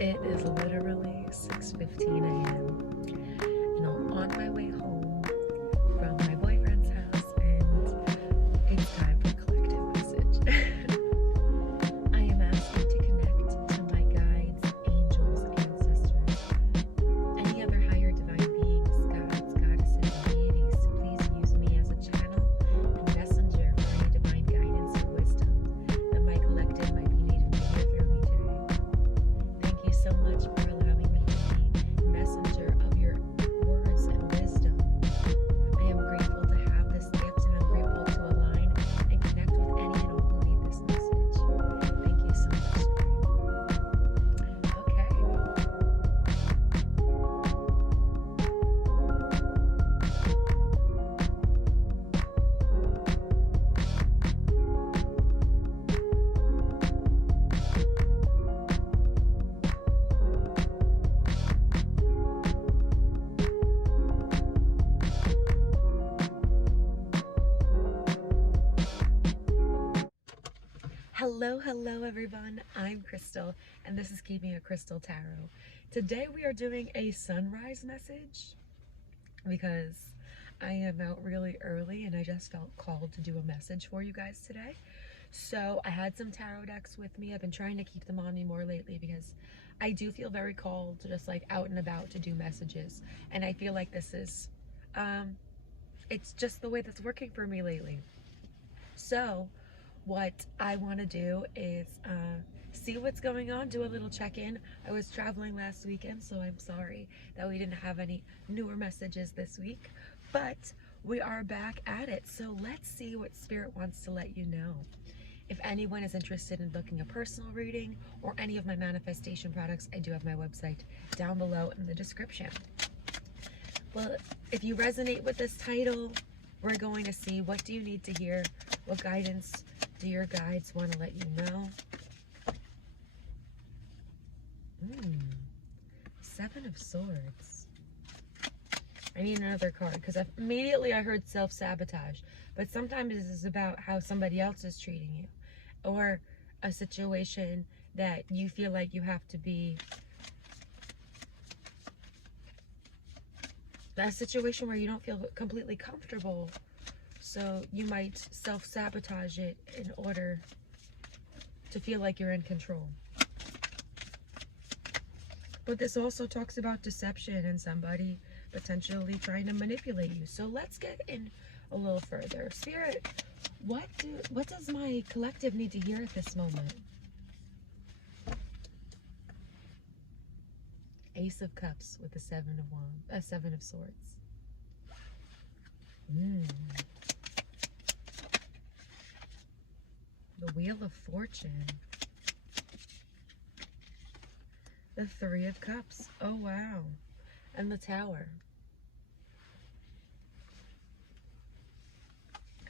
It is literally 6:15 a.m. and I'm on my way home from my boyfriend's house, and it's time for collective message. I am asking to connect to my guides, angels, ancestors, any other higher divine beings, gods, goddesses, and deities to please use me as a channel and messenger for any divine guidance or wisdom that my collective might be needing to hear through me today. Thank you so much for allowing me to be messenger of your words and wisdom. I am grateful to have this gift, and I'm grateful to align and connect with any and all who need this message. Thank you so much. Okay. Hello everyone. I'm Krystal, and this is Keeping a Krystal Tarot. Today we are doing a sunrise message because I am out really early and I just felt called to do a message for you guys today. So I had some tarot decks with me. I've been trying to keep them on me more lately because I do feel very called to just like out and about to do messages, and I feel like this is it's just the way that's working for me lately. So what I want to do is see what's going on, do a little check-in. I was traveling last weekend, so I'm sorry that we didn't have any newer messages this week, but we are back at it. So let's see what Spirit wants to let you know. If anyone is interested in booking a personal reading or any of my manifestation products, I do have my website down below in the description. Well, if you resonate with this title, we're going to see, what do you need to hear? What guidance do your guides want to let you know? Seven of Swords. I need another card because immediately I heard self-sabotage, but sometimes this is about how somebody else is treating you, or a situation that you feel like you have to be, a situation where you don't feel completely comfortable, so you might self-sabotage it in order to feel like you're in control. But this also talks about deception and somebody potentially trying to manipulate you. So let's get in a little further. Spirit, what does my collective need to hear at this moment? Ace of Cups with the Seven of Swords. The Wheel of Fortune. The Three of Cups. Oh, wow. And the Tower.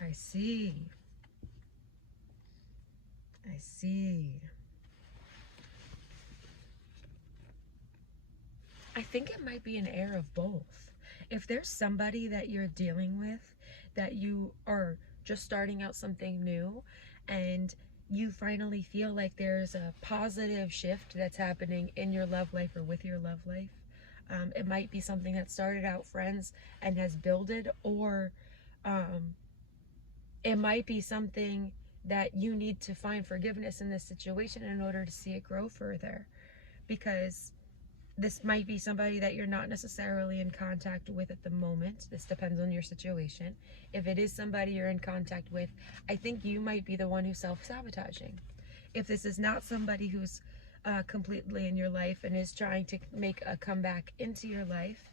I see. I see. I think it might be an air of both. If there's somebody that you're dealing with, that you are just starting out something new, and you finally feel like there's a positive shift that's happening in your love life or with your love life. It might be something that started out friends and has builded, or it might be something that you need to find forgiveness in this situation in order to see it grow further, because this might be somebody that you're not necessarily in contact with at the moment. This depends on your situation. If it is somebody you're in contact with, I think you might be the one who's self-sabotaging. If this is not somebody who's completely in your life and is trying to make a comeback into your life,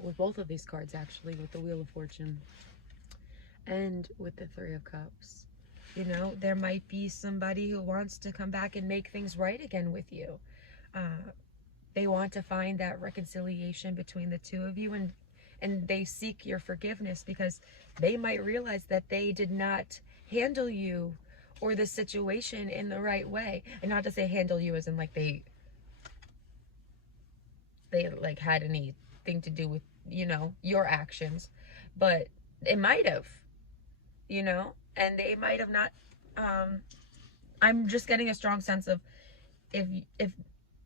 with both of these cards actually, with the Wheel of Fortune and with the Three of Cups, you know, there might be somebody who wants to come back and make things right again with you. They want to find that reconciliation between the two of you, and they seek your forgiveness because they might realize that they did not handle you or the situation in the right way. And not to say handle you as in like they like had anything to do with, you know, your actions, but it might have, you know, and they might have not. I'm just getting a strong sense of if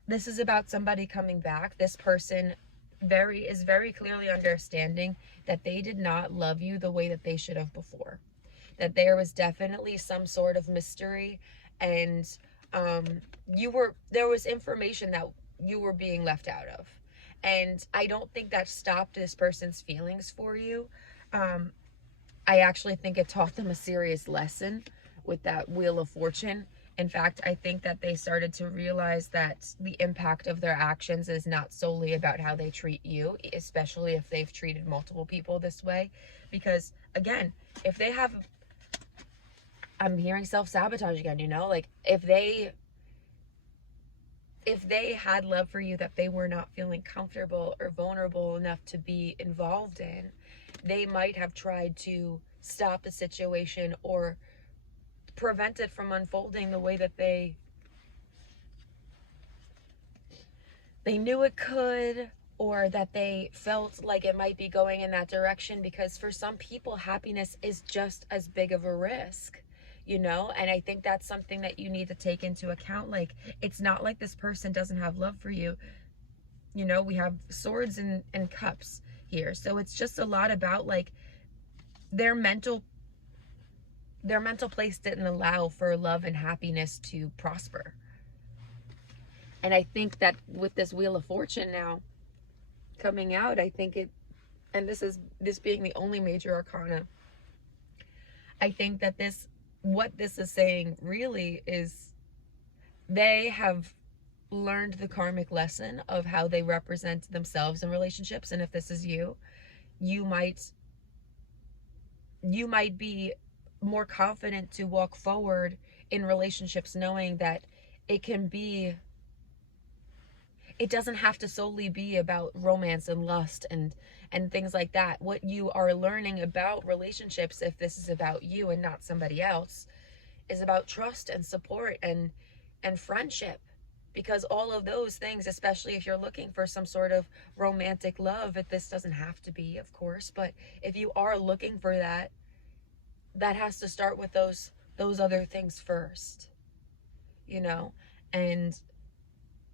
this is about somebody coming back. This person is very clearly understanding that they did not love you the way that they should have before. That there was definitely some sort of mystery, and there was information that you were being left out of. And I don't think that stopped this person's feelings for you. I actually think it taught them a serious lesson with that Wheel of Fortune. In fact, I think that they started to realize that the impact of their actions is not solely about how they treat you, especially if they've treated multiple people this way. Because, again, if they have... I'm hearing self-sabotage again, you know? Like, if they had love for you that they were not feeling comfortable or vulnerable enough to be involved in, they might have tried to stop the situation or prevent it from unfolding the way that they knew it could, or that they felt like it might be going in that direction. Because for some people, happiness is just as big of a risk, you know? And I think that's something that you need to take into account. Like, it's not like this person doesn't have love for you. You know, we have swords and cups here. So it's just a lot about, like, their mental place didn't allow for love and happiness to prosper. And I think that with this Wheel of Fortune now coming out, I think it, and this being the only major arcana, I think that what this is saying really is they have learned the karmic lesson of how they represent themselves in relationships. And if this is you, you might be more confident to walk forward in relationships, knowing that it doesn't have to solely be about romance and lust and things like that. What you are learning about relationships, if this is about you and not somebody else, is about trust and support and friendship. Because all of those things, especially if you're looking for some sort of romantic love, this doesn't have to be, of course, but if you are looking for that, that has to start with those other things first, you know? And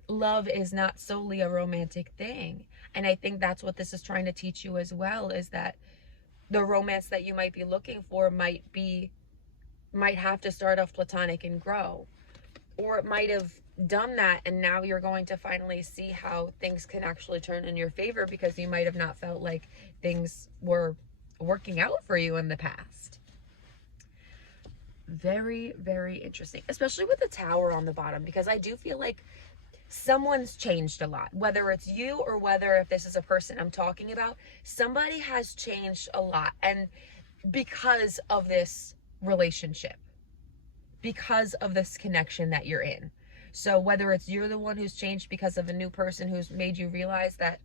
love is not solely a romantic thing. And I think that's what this is trying to teach you as well, is that the romance that you might be looking for might have to start off platonic and grow. Or it might have done that, and now you're going to finally see how things can actually turn in your favor, because you might have not felt like things were working out for you in the past. Very, very interesting, especially with the Tower on the bottom, because I do feel like someone's changed a lot, whether it's you or whether if this is a person I'm talking about, somebody has changed a lot. And because of this relationship, because of this connection that you're in. So whether it's you're the one who's changed because of a new person who's made you realize that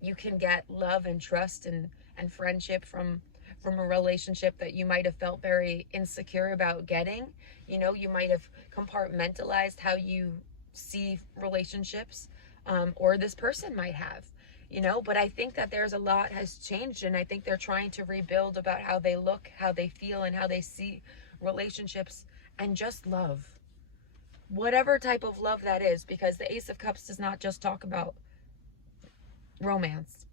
you can get love and trust and friendship from a relationship that you might have felt very insecure about getting. You know, you might have compartmentalized how you see relationships, or this person might have, you know. But I think that there's a lot has changed, and I think they're trying to rebuild about how they look, how they feel, and how they see relationships and just love. Whatever type of love that is, because the Ace of Cups does not just talk about romance.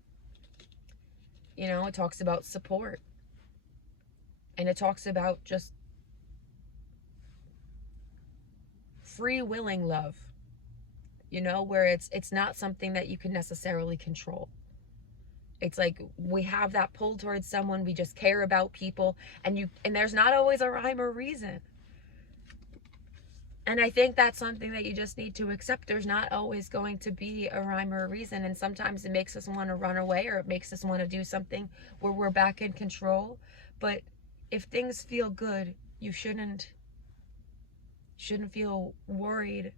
You know, it talks about support. And it talks about just free-willing love. You know, where it's not something that you can necessarily control. It's like we have that pull towards someone, we just care about people, and there's not always a rhyme or reason. And I think that's something that you just need to accept. There's not always going to be a rhyme or a reason. And sometimes it makes us want to run away, or it makes us want to do something where we're back in control. But if things feel good, you shouldn't feel worried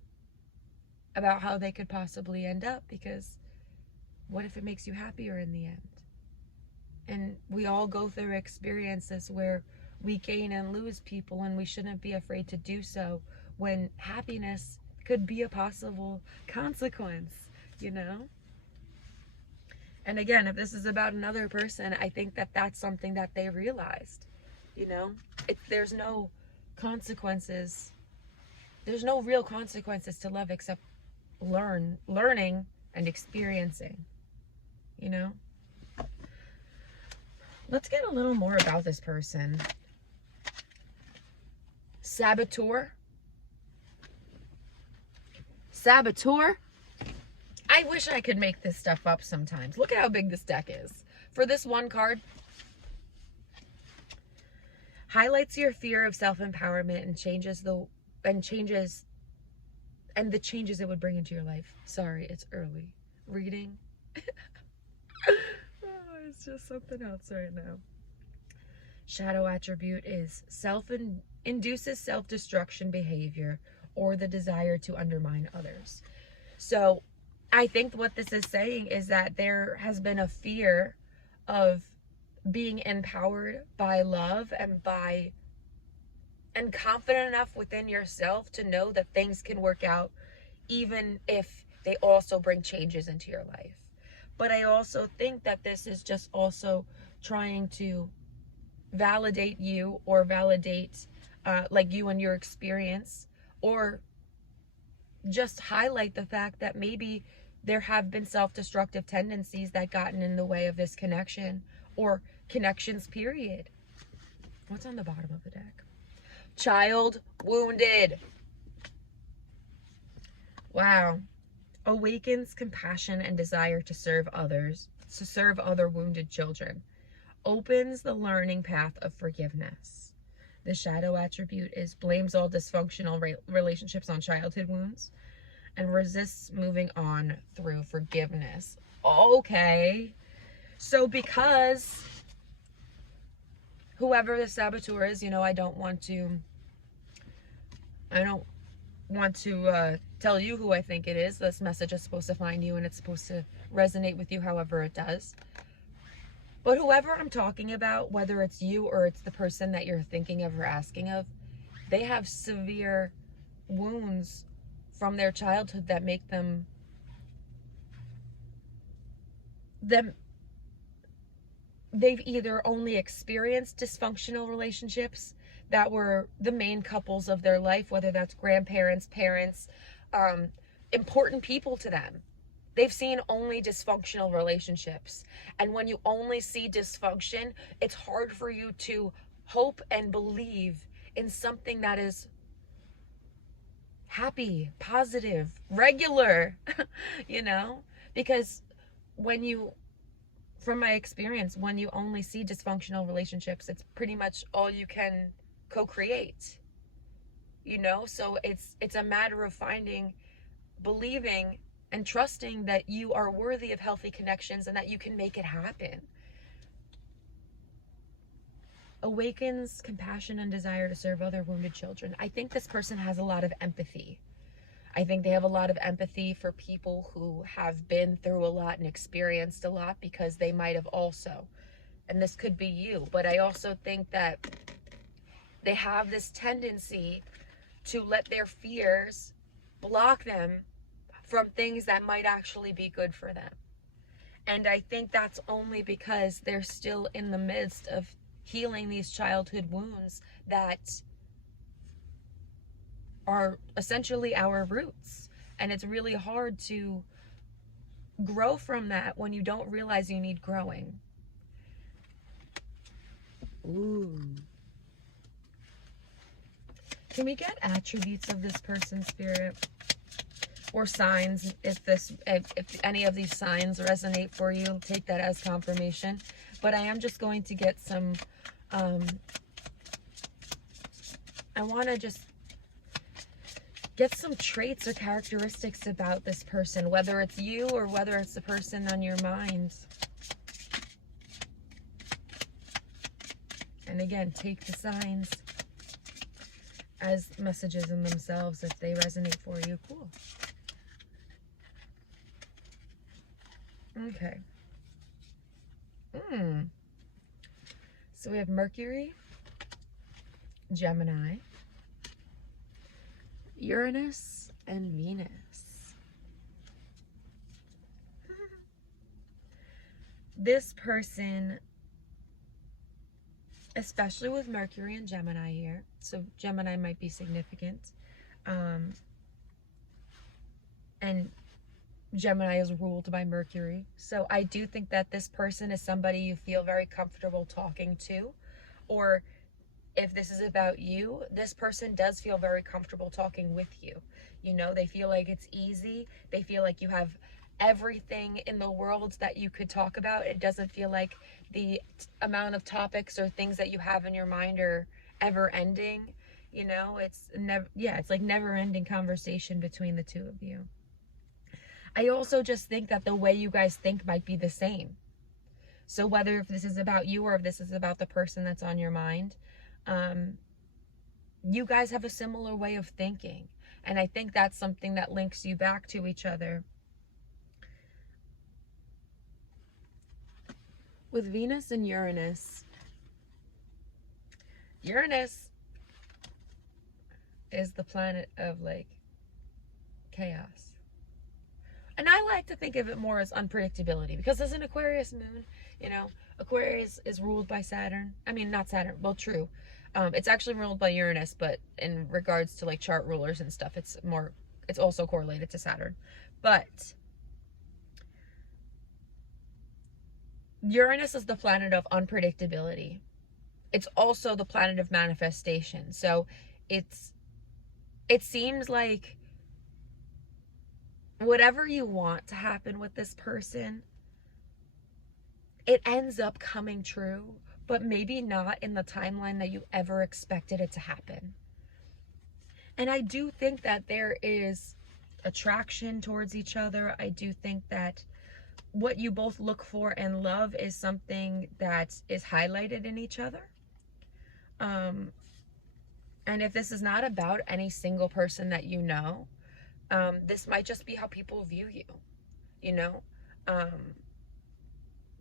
about how they could possibly end up, because what if it makes you happier in the end? And we all go through experiences where we gain and lose people, and we shouldn't be afraid to do so when happiness could be a possible consequence, you know? And again, if this is about another person, I think that that's something that they realized, you know? There's no consequences. There's no real consequences to love except learning and experiencing, you know? Let's get a little more about this person. Saboteur. Saboteur. I wish I could make this stuff up sometimes. Look at how big this deck is. For this one card, highlights your fear of self-empowerment and the changes it would bring into your life. Sorry, it's early. Reading. Oh, it's just something else right now. Shadow attribute is induces self-destruction behavior or the desire to undermine others. So I think what this is saying is that there has been a fear of being empowered by love and confident enough within yourself to know that things can work out even if they also bring changes into your life. But I also think that this is just also trying to validate you, or validate like you and your experience, or just highlight the fact that maybe there have been self-destructive tendencies that gotten in the way of this connection, or connections, period. What's on the bottom of the deck? Child wounded. Wow. Awakens compassion and desire to serve others, to serve other wounded children. Opens the learning path of forgiveness. The shadow attribute is blames all dysfunctional relationships on childhood wounds and resists moving on through forgiveness. Okay. So because whoever the saboteur is, you know, I don't want to tell you who I think it is. This message is supposed to find you, and it's supposed to resonate with you however it does. But whoever I'm talking about, whether it's you or it's the person that you're thinking of or asking of, they have severe wounds from their childhood that make them they've either only experienced dysfunctional relationships that were the main couples of their life, whether that's grandparents, parents, important people to them. They've seen only dysfunctional relationships. And when you only see dysfunction, it's hard for you to hope and believe in something that is happy, positive, regular, you know? Because from my experience, when you only see dysfunctional relationships, it's pretty much all you can co-create, you know? So it's a matter of believing and trusting that you are worthy of healthy connections and that you can make it happen. Awakens compassion and desire to serve other wounded children. I think this person has a lot of empathy. I think they have a lot of empathy for people who have been through a lot and experienced a lot, because they might have also. And this could be you. But I also think that they have this tendency to let their fears block them from things that might actually be good for them. And I think that's only because they're still in the midst of healing these childhood wounds that are essentially our roots. And it's really hard to grow from that when you don't realize you need growing. Ooh. Can we get attributes of this person's spirit? Or signs, if any of these signs resonate for you, take that as confirmation. But I am just going to get some, I want to just get some traits or characteristics about this person, whether it's you or whether it's the person on your mind. And again, take the signs as messages in themselves if they resonate for you. Cool. Okay. So we have Mercury, Gemini, Uranus, and Venus. This person, especially with Mercury and Gemini here, so Gemini might be significant, and and Gemini is ruled by Mercury. So I do think that this person is somebody you feel very comfortable talking to, or if this is about you, this person does feel very comfortable talking with you. You know, they feel like it's easy. They feel like you have everything in the world that you could talk about. It doesn't feel like the amount of topics or things that you have in your mind are ever ending. You know, it's it's like never ending conversation between the two of you. I also just think that the way you guys think might be the same. So whether if this is about you or if this is about the person that's on your mind, you guys have a similar way of thinking. And I think that's something that links you back to each other. With Venus and Uranus, Uranus is the planet of like chaos. And I like to think of it more as unpredictability, because as an Aquarius moon, you know, Aquarius is ruled by Saturn. I mean, not Saturn, well, true. It's actually ruled by Uranus, but in regards to like chart rulers and stuff, it's also correlated to Saturn. But Uranus is the planet of unpredictability. It's also the planet of manifestation. So it seems like whatever you want to happen with this person, it ends up coming true, but maybe not in the timeline that you ever expected it to happen. And I do think that there is attraction towards each other. I do think that what you both look for and love is something that is highlighted in each other. And if this is not about any single person that you know, this might just be how people view you, you know?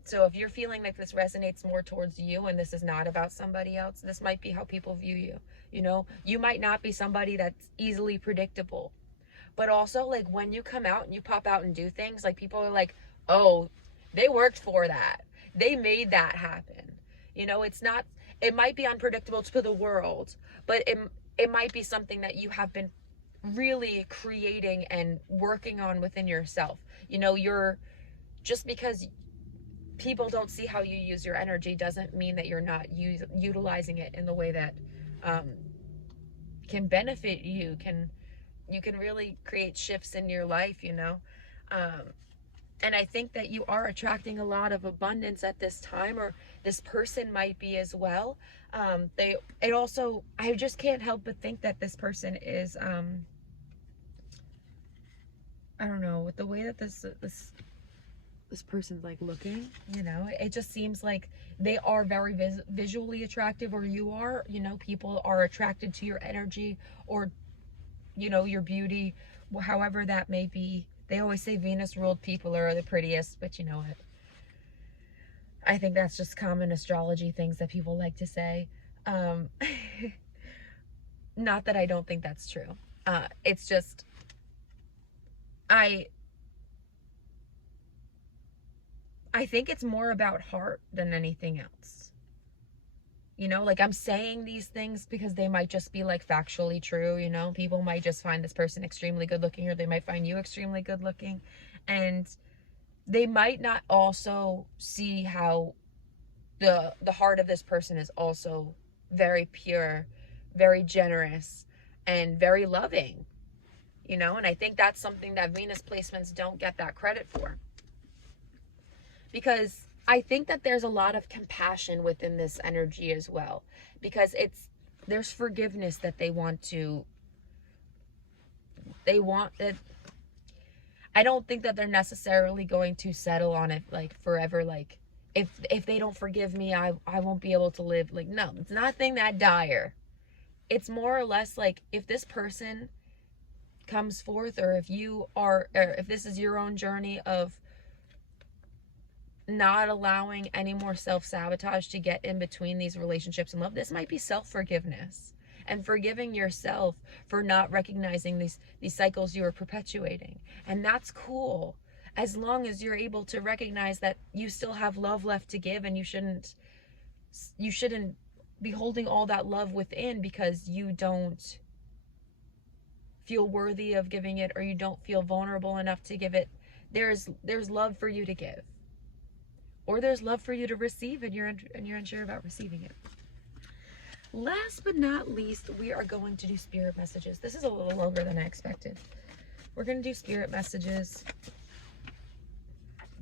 So if you're feeling like this resonates more towards you and this is not about somebody else, this might be how people view you, you know? You might not be somebody that's easily predictable. But also, like, when you come out and you pop out and do things, like, people are like, oh, they worked for that. They made that happen. You know, it might be unpredictable to the world, but it might be something that you have been really creating and working on within yourself. You know, just because people don't see how you use your energy doesn't mean that you're not utilizing it in the way that can benefit you. You can really create shifts in your life, you know. And I think that you are attracting a lot of abundance at this time, or this person might be as well. I just can't help but think that this person is, I don't know, with the way that this person's like looking, you know, it just seems like they are very visually attractive, or you are, you know, people are attracted to your energy, or, you know, your beauty, however that may be. They always say Venus ruled people are the prettiest, but you know what? I think that's just common astrology things that people like to say. Not that I don't think that's true. It's just, I think it's more about heart than anything else. You know, like, I'm saying these things because they might just be like factually true, you know. People might just find this person extremely good looking, or they might find you extremely good looking, and they might not also see how the heart of this person is also very pure, very generous, and very loving, you know. And I think that's something that Venus placements don't get that credit for, because I think that there's a lot of compassion within this energy as well, because there's forgiveness that they want it. I don't think that they're necessarily going to settle on it like forever. Like, if they don't forgive me, I won't be able to live. Like, no, it's nothing that dire. It's more or less like, if this person comes forth, or if this is your own journey of not allowing any more self-sabotage to get in between these relationships and love, this might be self-forgiveness and forgiving yourself for not recognizing these cycles you are perpetuating. And that's cool, as long as you're able to recognize that you still have love left to give, and you shouldn't be holding all that love within because you don't feel worthy of giving it, or you don't feel vulnerable enough to give it, there's love for you to give. Or there's love for you to receive, and you're unsure about receiving it. Last but not least, we are going to do spirit messages. This is a little longer than I expected. We're going to do spirit messages.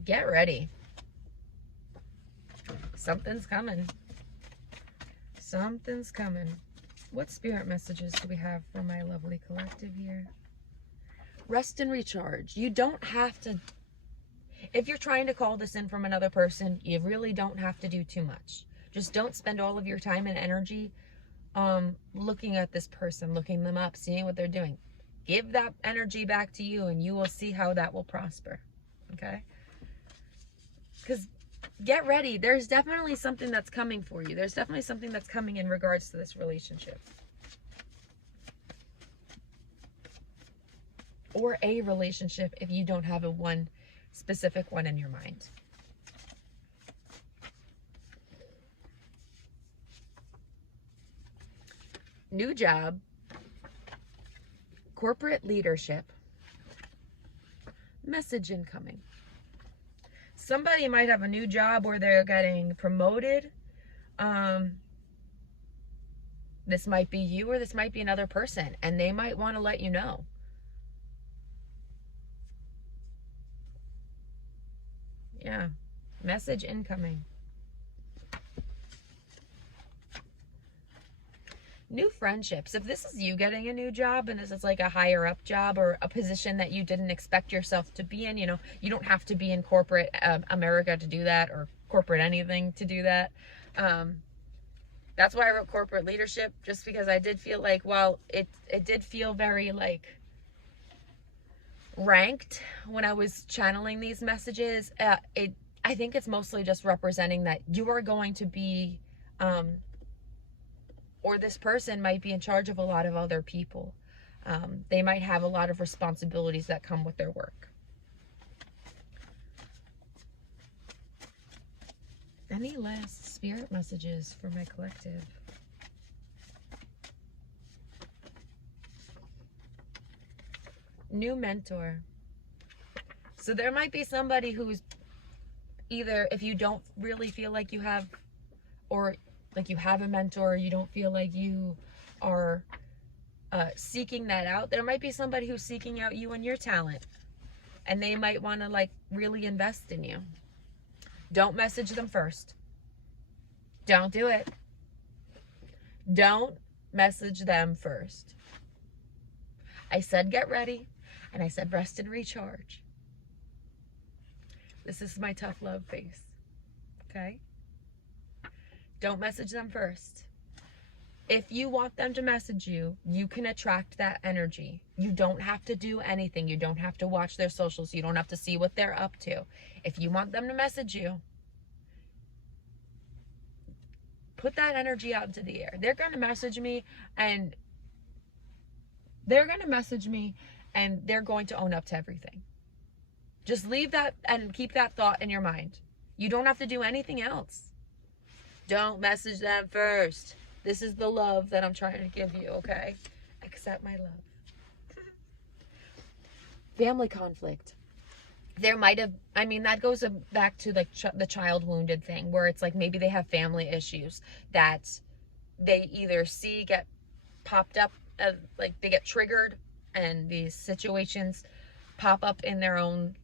Get ready. Something's coming. Something's coming. What spirit messages do we have for my lovely collective here? Rest and recharge. You don't have to, if you're trying to call this in from another person, you really don't have to do too much. Just don't spend all of your time and energy looking at this person, looking them up, seeing what they're doing. Give that energy back to you, and you will see how that will prosper. Okay? Because get ready. There's definitely something that's coming for you. There's definitely something that's coming in regards to this relationship. Or a relationship if you don't have a one specific one in your mind. New job, corporate leadership, message incoming. Somebody might have a new job where they're getting promoted. This might be you, or this might be another person, and they might want to let you know. Yeah, message incoming. New friendships. If this is you getting a new job, and this is like a higher up job or a position that you didn't expect yourself to be in, you know, you don't have to be in corporate America to do that, or corporate anything to do that. That's why I wrote corporate leadership, just because I did feel like, while it did feel very like ranked when I was channeling these messages, I think it's mostly just representing that you are going to be or this person might be in charge of a lot of other people. They might have a lot of responsibilities that come with their work. Any last spirit messages for my collective? New mentor. So there might be somebody who's either, if you don't really feel like you have, or like you have a mentor, you don't feel like you are seeking that out, there might be somebody who's seeking out you and your talent, and they might want to like really invest in you. Don't message them first. Don't do it. Don't message them first. I said get ready, and I said rest and recharge. This is my tough love face. Okay? Don't message them first. If you want them to message you, you can attract that energy. You don't have to do anything. You don't have to watch their socials. You don't have to see what they're up to. If you want them to message you, put that energy out into the air. They're going to message me, and they're going to own up to everything. Just leave that and keep that thought in your mind. You don't have to do anything else. Don't message them first. This is the love that I'm trying to give you, okay? Accept my love. Family conflict. There might have, I mean, that goes back to like the child wounded thing, where it's like maybe they have family issues that they either see get popped up, like they get triggered, and these situations pop up in their own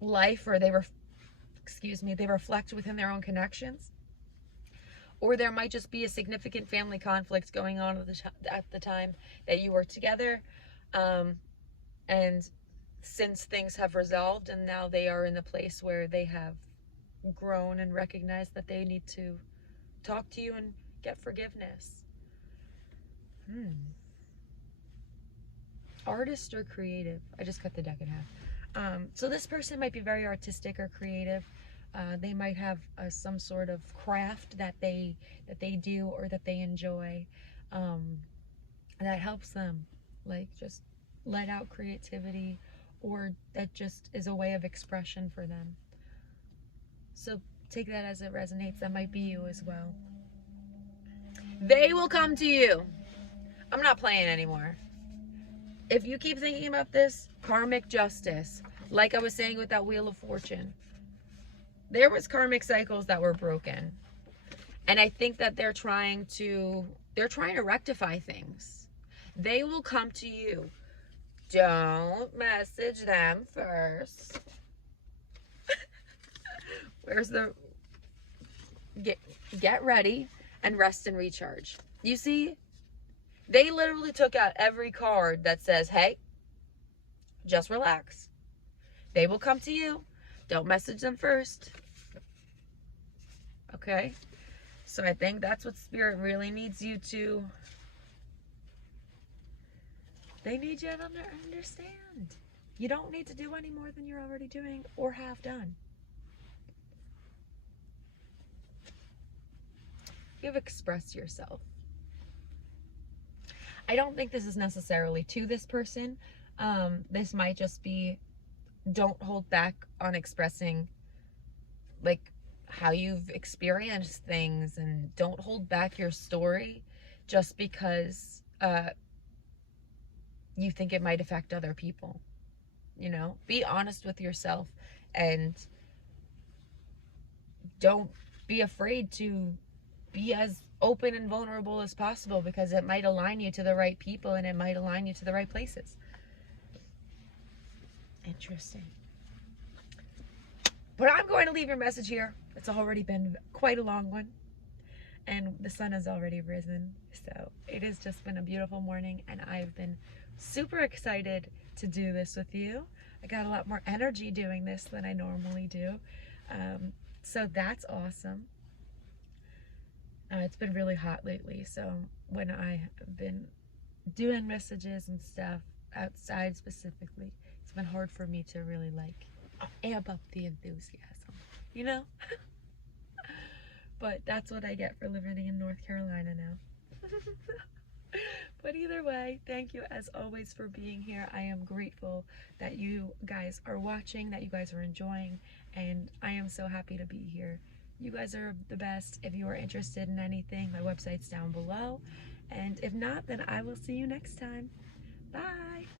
life, or they reflect within their own connections. Or there might just be a significant family conflict going on at the time that you were together. And since things have resolved, and now they are in the place where they have grown and recognized that they need to talk to you and get forgiveness. Artist or creative? I just cut the deck in half. So this person might be very artistic or creative. They might have some sort of craft that they do, or that they enjoy, that helps them like just let out creativity, or that just is a way of expression for them. So take that as it resonates. That might be you as well. They will come to you. I'm not playing anymore. if you keep thinking about this, karmic justice, like I was saying with that Wheel of Fortune, there was karmic cycles that were broken. And I think that they're trying to rectify things. They will come to you. Don't message them first. Where's the... Get ready and rest and recharge. You see, they literally took out every card that says, hey, just relax. They will come to you. Don't message them first. Okay? So I think that's what Spirit really needs you to... They need you to understand. You don't need to do any more than you're already doing or have done. You've expressed yourself. I don't think this is necessarily to this person. This might just be, don't hold back on expressing like how you've experienced things, and don't hold back your story just because you think it might affect other people. You know, be honest with yourself and don't be afraid to be as open and vulnerable as possible, because it might align you to the right people and it might align you to the right places. Interesting. But I'm going to leave your message here. It's already been quite a long one, and the sun has already risen. So it has just been a beautiful morning, and I've been super excited to do this with you. I got a lot more energy doing this than I normally do. So that's awesome. It's been really hot lately, so when I have been doing messages and stuff outside specifically, it's been hard for me to really like amp up the enthusiasm, you know? But that's what I get for living in North Carolina now. But either way, thank you as always for being here. I am grateful that you guys are watching, that you guys are enjoying, and I am so happy to be here. You guys are the best. If you are interested in anything, my website's down below. And if not, then I will see you next time. Bye.